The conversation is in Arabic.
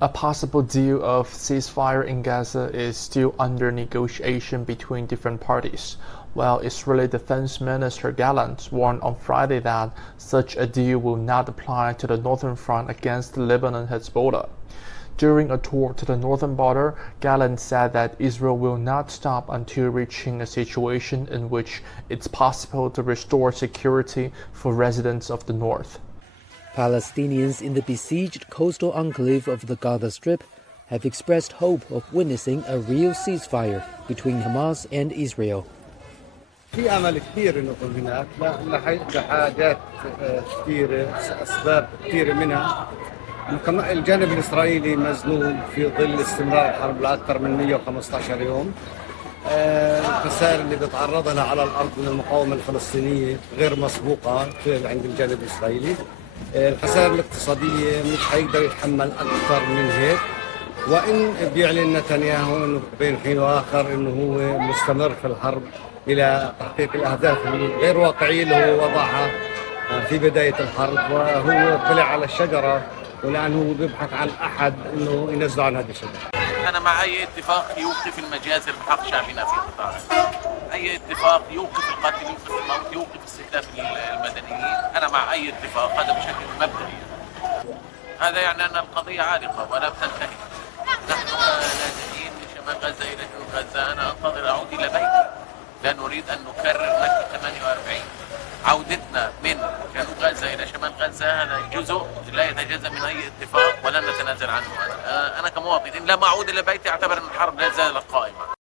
A possible deal of ceasefire in Gaza is still under negotiation between different parties, while Israeli Defense Minister Gallant warned on Friday that such a deal will not apply to the northern front against Lebanon Hezbollah. During a tour to the northern border, Gallant said that Israel will not stop until reaching a situation in which it's possible to restore security for residents of the north. Palestinians in the besieged coastal enclave of the Gaza Strip have expressed hope of witnessing a real ceasefire between Hamas and Israel. في امل كثير انه يكون هناك لحاجات كثيره اسباب كثيره منها الجانب الاسرائيلي مزنوق في ظل استمرار الحرب لاكثر من 115 يوم. الخسائر اللي بيتعرض لها على الارض من المقاومه الفلسطينيه غير مسبوقه عند الجانب الاسرائيلي. الخسائر الاقتصاديه مش حيقدر يتحمل اكثر من هيك، وان بيعلن نتنياهو انه بين حين واخر انه هو مستمر في الحرب الى تحقيق الاهداف الغير واقعيه اللي هو وضعها في بدايه الحرب، وهو طلع على الشجره والان هو بيبحث عن احد انه ينزله عن هذه الشجره. انا مع اي اتفاق يوقف المجازر بحق شعبنا في قطاع، اي اتفاق يوقف القتل، يوقف الموت، يوقف استهداف المدنيين. انا مع اي اتفاق، هذا بشكل مبدئي. هذا يعني ان القضيه عالقه ولا بتنتهي. نحن لاجئين من شمال غزه الى جنوب غزه، انا انتظر اعود الى بيتي. لا نريد ان نكرر مكه 48. عودتنا من جنوب غزه الى شمال غزه هذا جزء لا يتجزا من اي اتفاق ولن نتنازل عنه. انا كمواطن لما اعود الى بيتي اعتبر ان الحرب لا زالت قائمه.